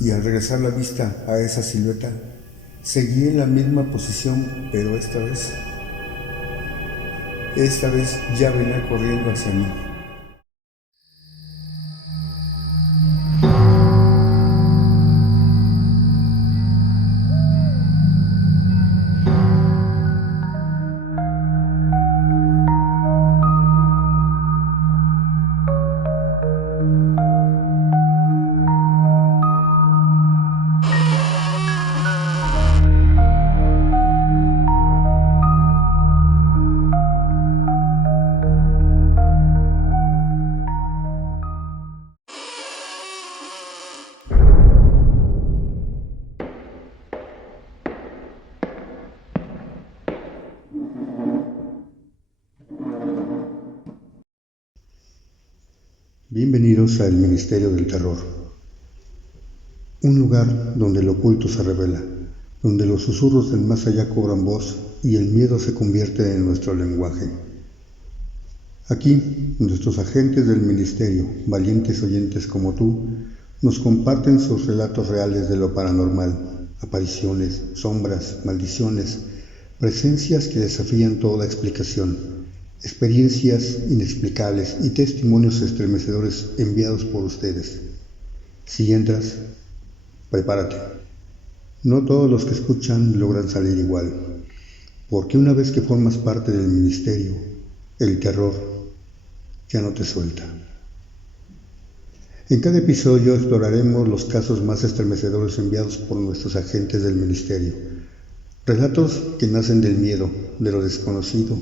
y al regresar la vista a esa silueta, seguí en la misma posición, pero esta vez ya venía corriendo hacia mí. Bienvenidos al Ministerio del Terror, un lugar donde lo oculto se revela, donde los susurros del más allá cobran voz y el miedo se convierte en nuestro lenguaje. Aquí, nuestros agentes del ministerio, valientes oyentes como tú, nos comparten sus relatos reales de lo paranormal, apariciones, sombras, maldiciones, presencias que desafían toda explicación, experiencias inexplicables y testimonios estremecedores enviados por ustedes. Si entras, prepárate. No todos los que escuchan logran salir igual, porque una vez que formas parte del ministerio, el terror ya no te suelta. En cada episodio exploraremos los casos más estremecedores enviados por nuestros agentes del ministerio. Relatos que nacen del miedo, de lo desconocido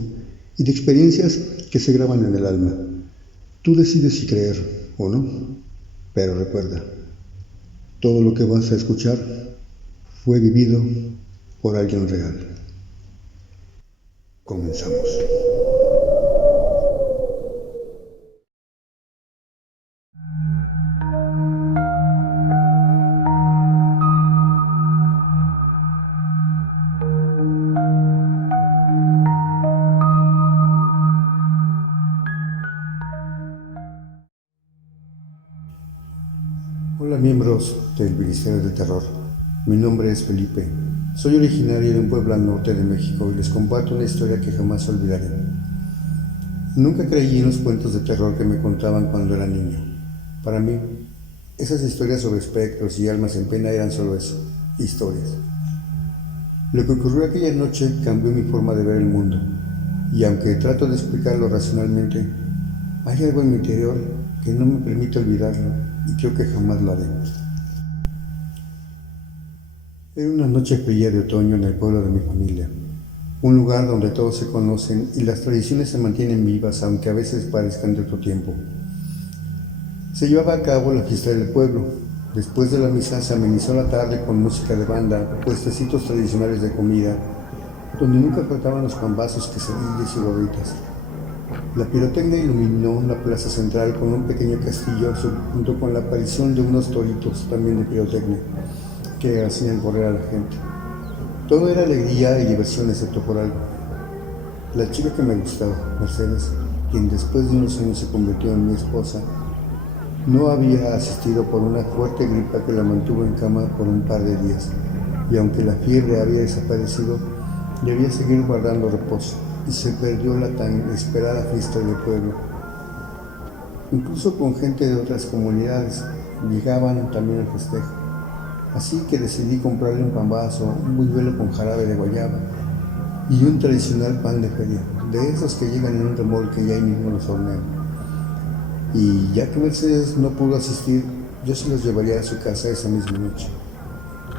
y de experiencias que se graban en el alma. Tú decides si creer o no, pero recuerda, todo lo que vas a escuchar fue vivido por alguien real. Comenzamos. Hola miembros del Ministerio del Terror, mi nombre es Felipe, soy originario de un pueblo al norte de México y les comparto una historia que jamás olvidaré. Nunca creí en los cuentos de terror que me contaban cuando era niño. Para mí, esas historias sobre espectros y almas en pena eran solo eso, historias. Lo que ocurrió aquella noche cambió mi forma de ver el mundo, y aunque trato de explicarlo racionalmente, hay algo en mi interior que no me permite olvidarlo y creo que jamás lo haré. Era una noche fría de otoño en el pueblo de mi familia, un lugar donde todos se conocen y las tradiciones se mantienen vivas aunque a veces parezcan de otro tiempo. Se llevaba a cabo la fiesta del pueblo. Después de la misa se amenizó la tarde con música de banda, puestecitos tradicionales de comida, donde nunca faltaban los pambazos, quesadillas y gorditas. La pirotecnia iluminó la plaza central con un pequeño castillo junto con la aparición de unos toritos también de pirotecnia que hacían correr a la gente. Todo era alegría y diversión excepto por algo. La chica que me gustaba, Mercedes, quien después de unos años se convirtió en mi esposa, no había asistido por una fuerte gripa que la mantuvo en cama por un par de días, y aunque la fiebre había desaparecido, debía seguir guardando reposo, y se perdió la tan esperada fiesta del pueblo. Incluso con gente de otras comunidades llegaban también al festejo, así que decidí comprarle un pambazo, un buñuelo con jarabe de guayaba y un tradicional pan de feria, de esos que llegan en un remolque y ahí mismo los hornean. Y ya que Mercedes no pudo asistir, yo se los llevaría a su casa esa misma noche.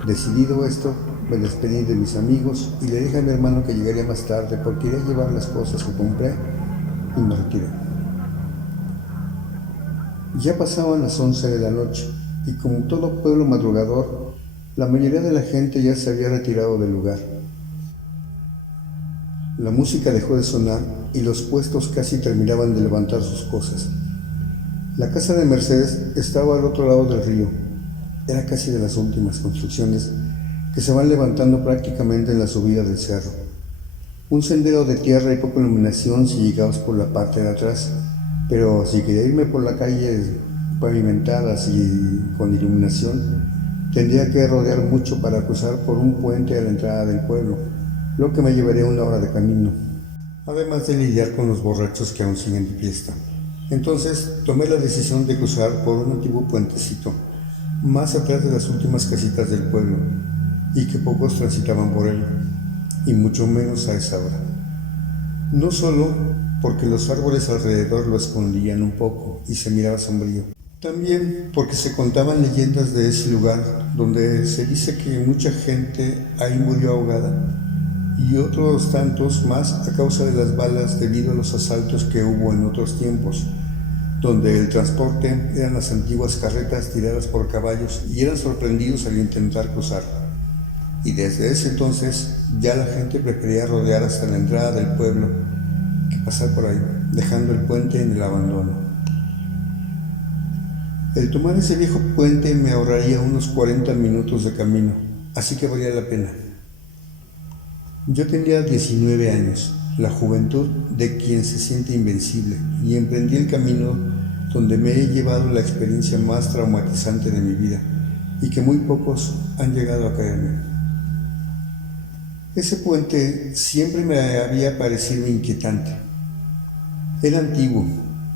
Decidido esto, me despedí de mis amigos y le dije a mi hermano que llegaría más tarde porque iría a llevar las cosas que compré y me retiré. Ya pasaban las 11 de la noche y como todo pueblo madrugador, la mayoría de la gente ya se había retirado del lugar. La música dejó de sonar y los puestos casi terminaban de levantar sus cosas. La casa de Mercedes estaba al otro lado del río. Era casi de las últimas construcciones que se van levantando prácticamente en la subida del cerro. Un sendero de tierra y poca iluminación si llegabas por la parte de atrás, pero si quería irme por la calle pavimentadas y con iluminación, Tendría que rodear mucho para cruzar por un puente a la entrada del pueblo, lo que me llevaría 1 hora de camino, además de lidiar con los borrachos que aún siguen de fiesta. Entonces tomé la decisión de cruzar por un antiguo puentecito, más atrás de las últimas casitas del pueblo, y que pocos transitaban por él, y mucho menos a esa hora. No solo porque los árboles alrededor lo escondían un poco y se miraba sombrío, también porque se contaban leyendas de ese lugar, donde se dice que mucha gente ahí murió ahogada, y otros tantos más a causa de las balas debido a los asaltos que hubo en otros tiempos, donde el transporte eran las antiguas carretas tiradas por caballos y eran sorprendidos al intentar cruzar. Y desde ese entonces ya la gente prefería rodear hasta la entrada del pueblo que pasar por ahí, dejando el puente en el abandono. El tomar ese viejo puente me ahorraría unos 40 minutos de camino, así que valía la pena. Yo tenía 19 años, la juventud de quien se siente invencible, y emprendí el camino donde me he llevado la experiencia más traumatizante de mi vida, y que muy pocos han llegado a caerme. Ese puente siempre me había parecido inquietante. Era antiguo,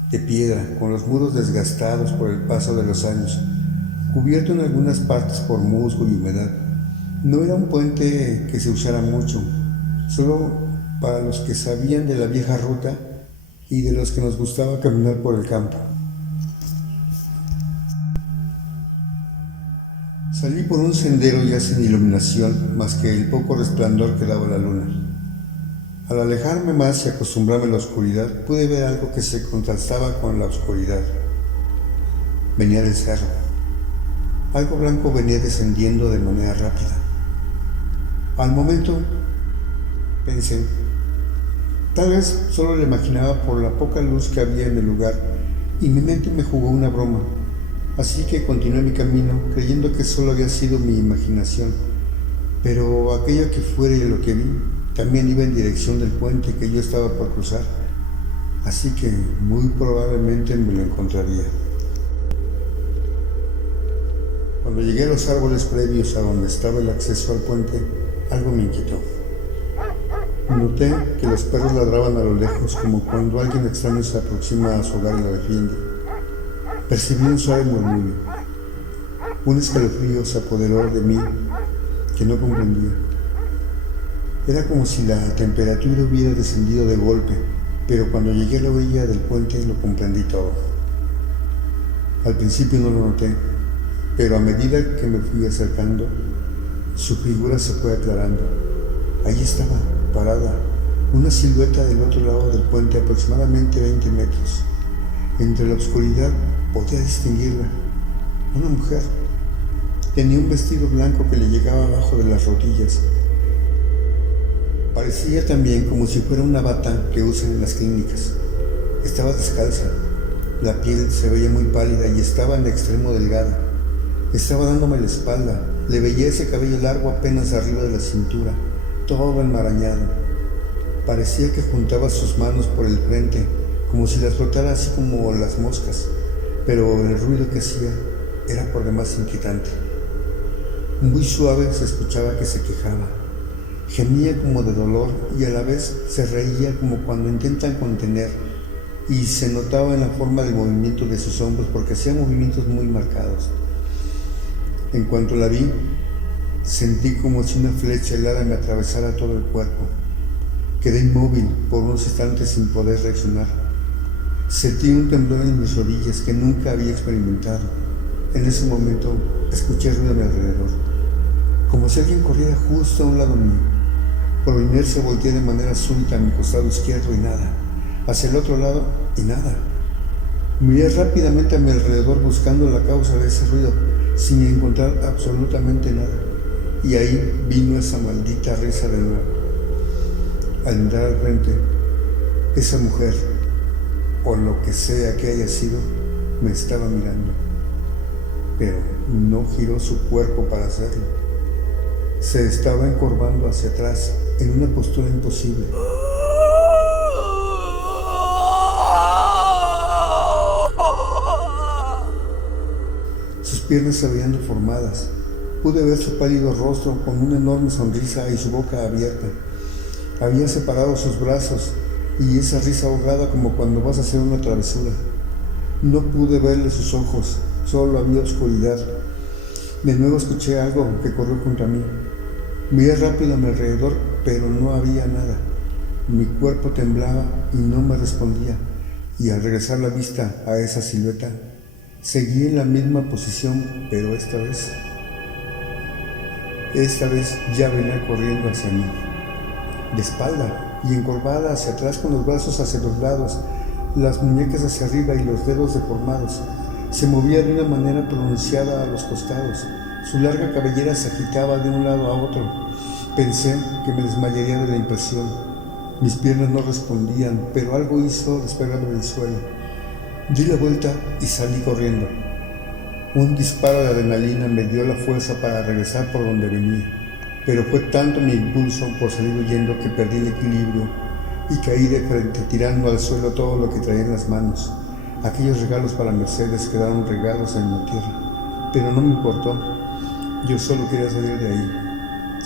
de piedra, con los muros desgastados por el paso de los años, cubierto en algunas partes por musgo y humedad. No era un puente que se usara mucho, solo para los que sabían de la vieja ruta y de los que nos gustaba caminar por el campo. Salí por un sendero ya sin iluminación más que el poco resplandor que daba la luna. Al alejarme más y acostumbrarme a la oscuridad, pude ver algo que se contrastaba con la oscuridad. Venía del cerro. Algo blanco venía descendiendo de manera rápida. Al momento pensé, tal vez solo lo imaginaba por la poca luz que había en el lugar, y mi mente me jugó una broma. Así que continué mi camino, creyendo que solo había sido mi imaginación. Pero aquello que fuera y lo que vi, también iba en dirección del puente que yo estaba por cruzar. Así que muy probablemente me lo encontraría. Cuando llegué a los árboles previos a donde estaba el acceso al puente, algo me inquietó. Noté que los perros ladraban a lo lejos como cuando alguien extraño se aproxima a su hogar y lo defiende. Percibí un suave murmullo. Un escalofrío se apoderó de mí que no comprendía. Era como si la temperatura hubiera descendido de golpe, pero cuando llegué a la orilla del puente lo comprendí todo. Al principio no lo noté, pero a medida que me fui acercando, su figura se fue aclarando. Allí estaba, parada, una silueta del otro lado del puente, aproximadamente 20 metros. Entre la oscuridad podía distinguirla. Una mujer. Tenía un vestido blanco que le llegaba abajo de las rodillas. Parecía también como si fuera una bata que usan en las clínicas. Estaba descalza. La piel se veía muy pálida y estaba en extremo delgada. Estaba dándome la espalda. Le veía ese cabello largo apenas arriba de la cintura, todo enmarañado. Parecía que juntaba sus manos por el frente, como si las frotara así como las moscas, pero el ruido que hacía era por demás inquietante. Muy suave se escuchaba que se quejaba. Gemía como de dolor y a la vez se reía como cuando intentan contener, y se notaba en la forma del movimiento de sus hombros porque hacía movimientos muy marcados. En cuanto la vi, sentí como si una flecha helada me atravesara todo el cuerpo. Quedé inmóvil por unos instantes sin poder reaccionar. Sentí un temblor en mis rodillas que nunca había experimentado. En ese momento escuché ruido a mi alrededor, como si alguien corriera justo a un lado mío. Por mi inercia volteé de manera súbita a mi costado izquierdo y nada, hacia el otro lado y nada. Miré rápidamente a mi alrededor buscando la causa de ese ruido, sin encontrar absolutamente nada. Y ahí vino esa maldita risa de nuevo. Al mirar al frente, esa mujer, o lo que sea que haya sido, me estaba mirando, pero no giró su cuerpo para hacerlo. Se estaba encorvando hacia atrás en una postura imposible. Sus piernas se veían deformadas, Pude ver su pálido rostro con una enorme sonrisa y su boca abierta. Había separado sus brazos y esa risa ahogada como cuando vas a hacer una travesura. No pude verle sus ojos, solo había oscuridad. De nuevo escuché algo que corrió junto a mí. Miré rápido a mi alrededor, pero no había nada. Mi cuerpo temblaba y no me respondía, y al regresar la vista a esa silueta, seguí en la misma posición, pero esta vez ya venía corriendo hacia mí, de espalda y encorvada hacia atrás con los brazos hacia los lados, las muñecas hacia arriba y los dedos deformados. Se movía de una manera pronunciada a los costados. Su larga cabellera se agitaba de un lado a otro. Pensé que me desmayaría de la impresión. Mis piernas no respondían, pero algo hizo despegarme del suelo. Di la vuelta y salí corriendo. Un disparo de adrenalina me dio la fuerza para regresar por donde venía, pero fue tanto mi impulso por salir huyendo que perdí el equilibrio y caí de frente, tirando al suelo todo lo que traía en las manos. Aquellos regalos para Mercedes quedaron regados en la tierra, pero no me importó. Yo solo quería salir de ahí.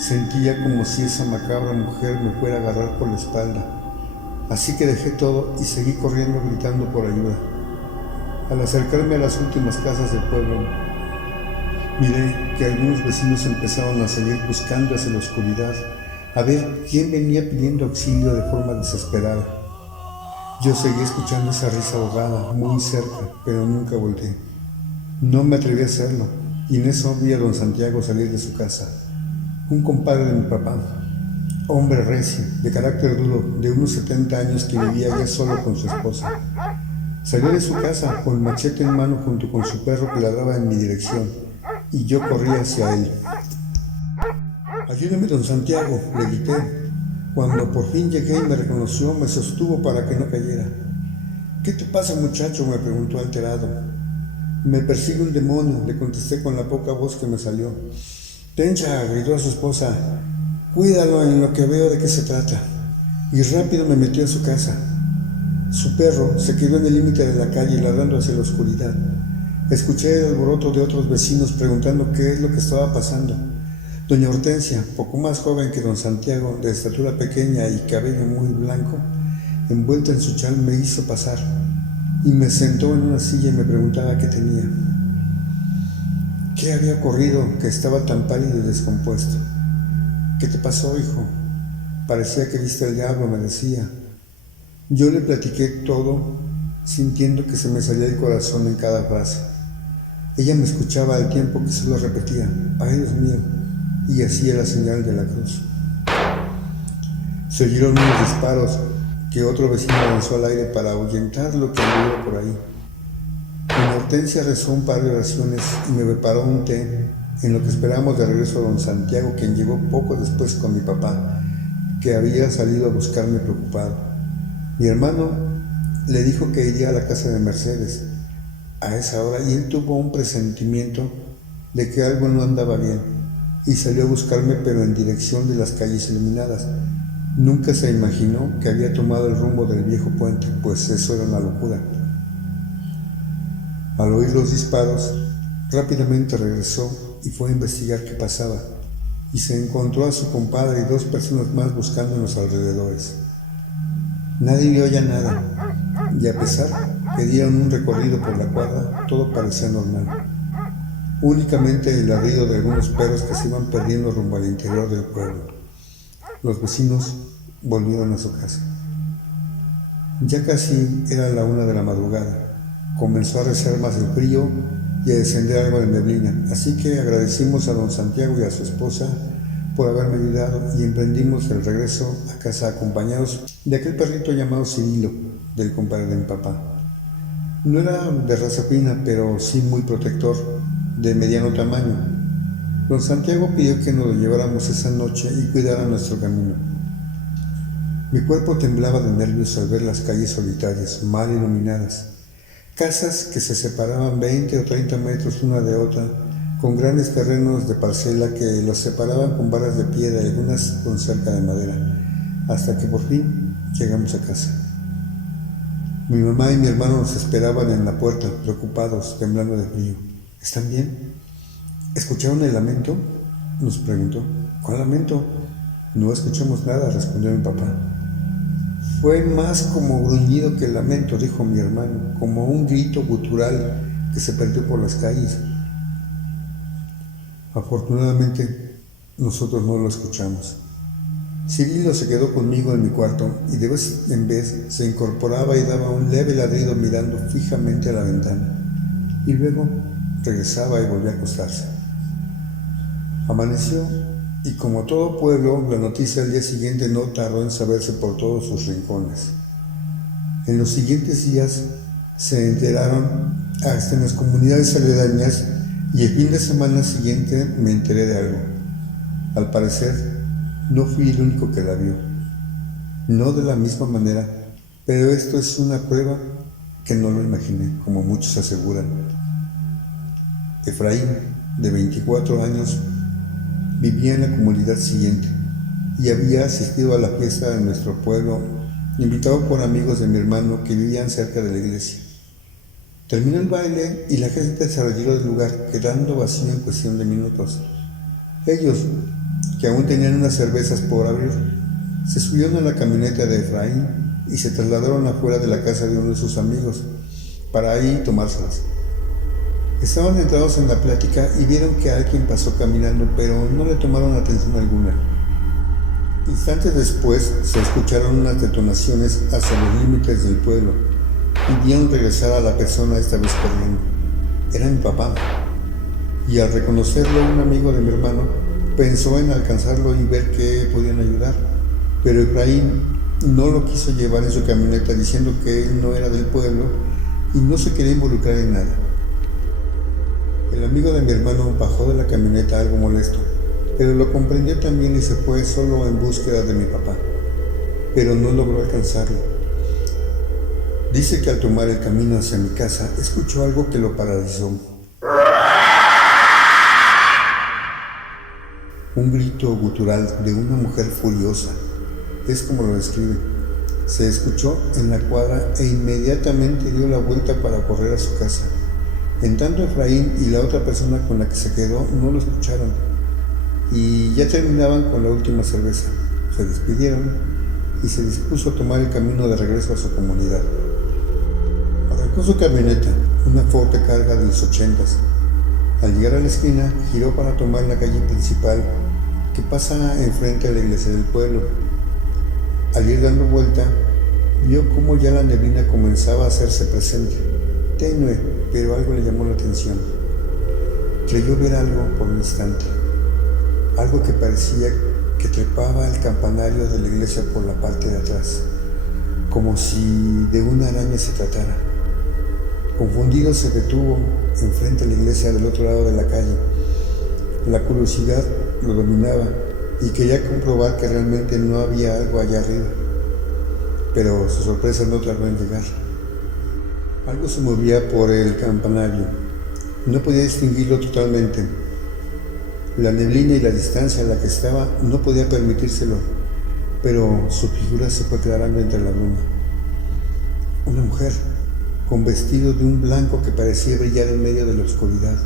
Sentía como si esa macabra mujer me fuera a agarrar por la espalda. Así que dejé todo y seguí corriendo gritando por ayuda. Al acercarme a las últimas casas del pueblo, miré que algunos vecinos empezaron a salir buscando hacia la oscuridad a ver quién venía pidiendo auxilio de forma desesperada. Yo seguí escuchando esa risa ahogada muy cerca, pero nunca volteé. No me atreví a hacerlo, y en eso vi a don Santiago salir de su casa. Un compadre de mi papá, hombre recio, de carácter duro, de unos 70 años que vivía ya solo con su esposa. Salió de su casa con el machete en mano junto con su perro que ladraba en mi dirección, y yo corrí hacia él. «Ayúdeme, don Santiago», le grité. Cuando por fin llegué y me reconoció, me sostuvo para que no cayera. «¿Qué te pasa, muchacho?», me preguntó alterado. «Me persigue un demonio», le contesté con la poca voz que me salió. «Tencha», gritó a su esposa, «cuídalo en lo que veo de qué se trata». Y rápido me metió a su casa. Su perro se quedó en el límite de la calle ladrando hacia la oscuridad. Escuché el alboroto de otros vecinos preguntando qué es lo que estaba pasando. Doña Hortensia, poco más joven que don Santiago, de estatura pequeña y cabello muy blanco, envuelta en su chal, me hizo pasar y me sentó en una silla y me preguntaba qué tenía. ¿Qué había ocurrido que estaba tan pálido y descompuesto? «¿Qué te pasó, hijo? Parecía que viste al diablo», me decía. Yo le platiqué todo, sintiendo que se me salía el corazón en cada frase. Ella me escuchaba al tiempo que solo repetía, «Ay, Dios mío», y hacía la señal de la cruz. Se oyeron unos disparos que otro vecino lanzó al aire para ahuyentar lo que anduvo por ahí. Doña Hortensia rezó un par de oraciones y me preparó un té, en lo que esperamos de regreso a don Santiago, quien llegó poco después con mi papá, que había salido a buscarme preocupado. Mi hermano le dijo que iría a la casa de Mercedes a esa hora y él tuvo un presentimiento de que algo no andaba bien y salió a buscarme, pero en dirección de las calles iluminadas. Nunca se imaginó que había tomado el rumbo del viejo puente, pues eso era una locura. Al oír los disparos, rápidamente regresó y fue a investigar qué pasaba, y se encontró a su compadre y 2 personas más buscando en los alrededores. Nadie vio ya nada, y a pesar que dieron un recorrido por la cuadra, todo parecía normal. Únicamente el ladrido de algunos perros que se iban perdiendo rumbo al interior del pueblo. Los vecinos volvieron a su casa. Ya casi era la 1 de la madrugada. Comenzó a arreciar más el frío y a descender algo de neblina, así que agradecimos a don Santiago y a su esposa por haberme ayudado y emprendimos el regreso a casa acompañados de aquel perrito llamado Cirilo, del compadre de mi papá. No era de raza fina, pero sí muy protector, de mediano tamaño. Don Santiago pidió que nos lo lleváramos esa noche y cuidara nuestro camino. Mi cuerpo temblaba de nervios al ver las calles solitarias, mal iluminadas. Casas que se separaban 20 o 30 metros una de otra, con grandes terrenos de parcela que los separaban con varas de piedra y algunas con cerca de madera, hasta que por fin llegamos a casa. Mi mamá y mi hermano nos esperaban en la puerta, preocupados, temblando de frío. ¿Están bien?, ¿Escucharon el lamento?, nos preguntó. ¿Cuál lamento? No escuchamos nada, respondió mi papá. Fue más como gruñido que lamento, dijo mi hermano, como un grito gutural que se perdió por las calles. Afortunadamente, nosotros no lo escuchamos. Cirilo se quedó conmigo en mi cuarto y de vez en vez se incorporaba y daba un leve ladrido mirando fijamente a la ventana, y luego regresaba y volvía a acostarse. Amaneció y, como todo pueblo, la noticia al día siguiente no tardó en saberse por todos sus rincones. En los siguientes días se enteraron hasta en las comunidades aledañas, y el fin de semana siguiente me enteré de algo. Al parecer, no fui el único que la vio. No de la misma manera, pero esto es una prueba que no lo imaginé, como muchos aseguran. Efraín, de 24 años, vivía en la comunidad siguiente y había asistido a la fiesta de nuestro pueblo, invitado por amigos de mi hermano que vivían cerca de la iglesia. Terminó el baile y la gente se retiró del lugar, quedando vacío en cuestión de minutos. Ellos, que aún tenían unas cervezas por abrir, se subieron a la camioneta de Efraín y se trasladaron afuera de la casa de uno de sus amigos para ahí tomárselas. Estaban entrados en la plática y vieron que alguien pasó caminando, pero no le tomaron atención alguna. Instantes después se escucharon unas detonaciones hacia los límites del pueblo y vieron regresar a la persona, esta vez corriendo. Era mi papá, y al reconocerlo un amigo de mi hermano pensó en alcanzarlo y ver qué podían ayudar, pero Efraín no lo quiso llevar en su camioneta, diciendo que él no era del pueblo y no se quería involucrar en nada. El amigo de mi hermano bajó de la camioneta algo molesto, pero lo comprendió también y se fue solo en búsqueda de mi papá, pero no logró alcanzarlo. Dice que al tomar el camino hacia mi casa escuchó algo que lo paralizó. Un grito gutural de una mujer furiosa, es como lo describe. Se escuchó en la cuadra e inmediatamente dio la vuelta para correr a su casa. En tanto, Efraín y la otra persona con la que se quedó no lo escucharon y ya terminaban con la última cerveza. Se despidieron y se dispuso a tomar el camino de regreso a su comunidad. Arrancó su camioneta, una Ford de carga de los 80s. Al llegar a la esquina, giró para tomar la calle principal que pasa enfrente a la iglesia del pueblo. Al ir dando vuelta, vio cómo ya la neblina comenzaba a hacerse presente, tenue, pero algo le llamó la atención. Creyó ver algo por un instante, algo que parecía que trepaba el campanario de la iglesia por la parte de atrás, como si de una araña se tratara. Confundido, se detuvo enfrente a la iglesia del otro lado de la calle. La curiosidad lo dominaba y quería comprobar que realmente no había algo allá arriba, pero su sorpresa no tardó en llegar. Algo se movía por el campanario. No podía distinguirlo totalmente. La neblina y la distancia a la que estaba no podía permitírselo, pero su figura se fue aclarando entre la bruma. Una mujer, con vestido de un blanco que parecía brillar en medio de la oscuridad.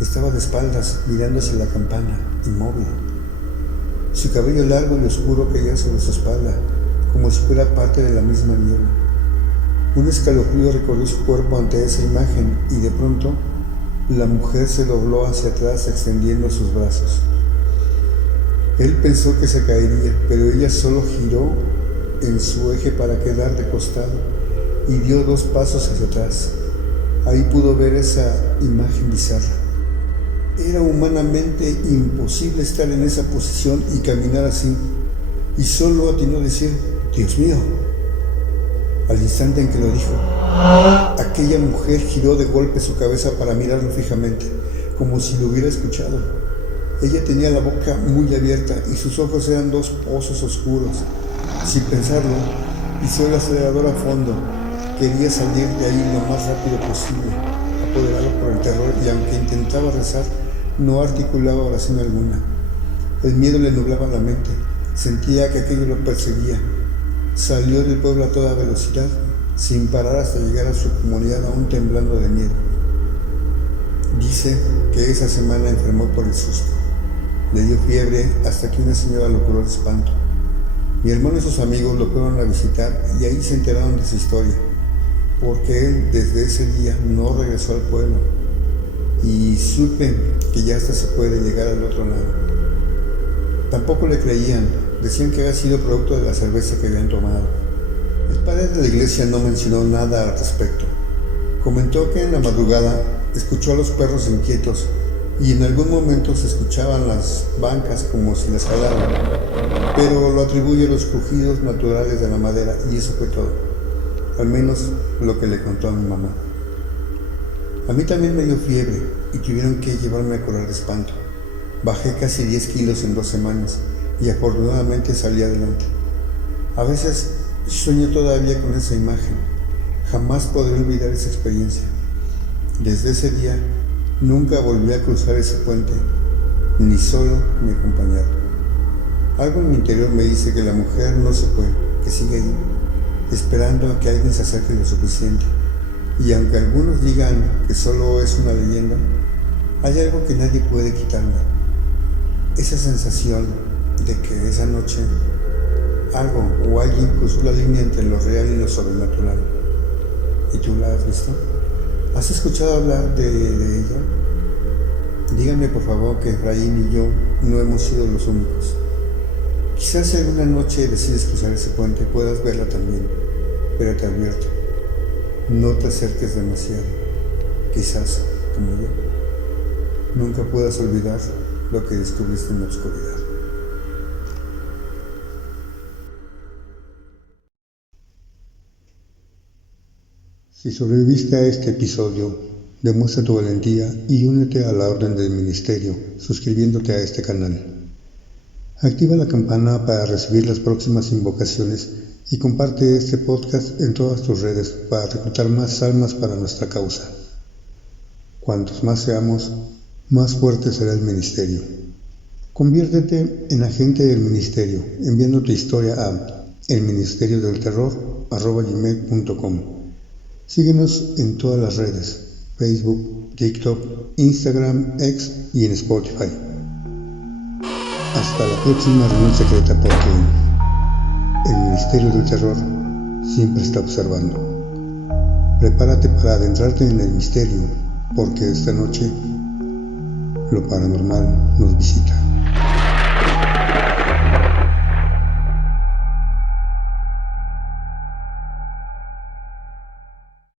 Estaba de espaldas, mirando hacia la campana, inmóvil. Su cabello largo y oscuro caía sobre su espalda, como si fuera parte de la misma niebla. Un escalofrío recorrió su cuerpo ante esa imagen y de pronto la mujer se dobló hacia atrás extendiendo sus brazos. Él pensó que se caería, pero ella solo giró en su eje para quedar de costado y dio 2 pasos hacia atrás. Ahí pudo ver esa imagen bizarra. Era humanamente imposible estar en esa posición y caminar así, y solo atinó a decir: «Dios mío». Al instante en que lo dijo, aquella mujer giró de golpe su cabeza para mirarlo fijamente, como si lo hubiera escuchado. Ella tenía la boca muy abierta y sus ojos eran 2 pozos oscuros. Sin pensarlo, pisó el acelerador a fondo. Quería salir de ahí lo más rápido posible, apoderado por el terror, y aunque intentaba rezar, no articulaba oración alguna. El miedo le nublaba la mente. Sentía que aquello lo perseguía. Salió del pueblo a toda velocidad, sin parar hasta llegar a su comunidad, aún temblando de miedo. Dice que esa semana enfermó por el susto. Le dio fiebre hasta que una señora lo curó de espanto. Mi hermano y sus amigos lo fueron a visitar y ahí se enteraron de su historia, porque él desde ese día no regresó al pueblo. Y supe que ya hasta se puede llegar al otro lado. Tampoco le creían, decían que había sido producto de la cerveza que habían tomado. El padre de la iglesia no mencionó nada al respecto. Comentó que en la madrugada escuchó a los perros inquietos y en algún momento se escuchaban las bancas como si las jalaran, pero lo atribuye a los crujidos naturales de la madera y eso fue todo, al menos lo que le contó a mi mamá. A mí también me dio fiebre y tuvieron que llevarme a curar de espanto. Bajé casi 10 kilos en 2 semanas y afortunadamente salí adelante. A veces sueño todavía con esa imagen. Jamás podré olvidar esa experiencia. Desde ese día nunca volví a cruzar ese puente, ni solo ni acompañado. Algo en mi interior me dice que la mujer no se fue, que sigue ahí, esperando a que alguien se acerque lo suficiente. Y aunque algunos digan que solo es una leyenda, hay algo que nadie puede quitarme. Esa sensación de que esa noche algo o alguien cruzó la línea entre lo real y lo sobrenatural. ¿Y tú la has visto? ¿Has escuchado hablar de ella? Díganme por favor que Efraín y yo no hemos sido los únicos. Quizás si alguna noche decides cruzar ese puente puedas verla también, pero te advierto, no te acerques demasiado. Quizás, como yo, nunca puedas olvidar lo que descubriste en la oscuridad. Si sobreviviste a este episodio, demuestra tu valentía y únete a la Orden del Ministerio suscribiéndote a este canal. Activa la campana para recibir las próximas invocaciones y comparte este podcast en todas tus redes para reclutar más almas para nuestra causa. Cuantos más seamos, más fuerte será el ministerio. Conviértete en agente del ministerio enviando tu historia a elministeriodelterror@gmail.com. Síguenos en todas las redes, Facebook, TikTok, Instagram, X y en Spotify. Hasta la próxima reunión secreta porque el Ministerio del Terror siempre está observando. Prepárate para adentrarte en el misterio porque esta noche lo paranormal nos visita.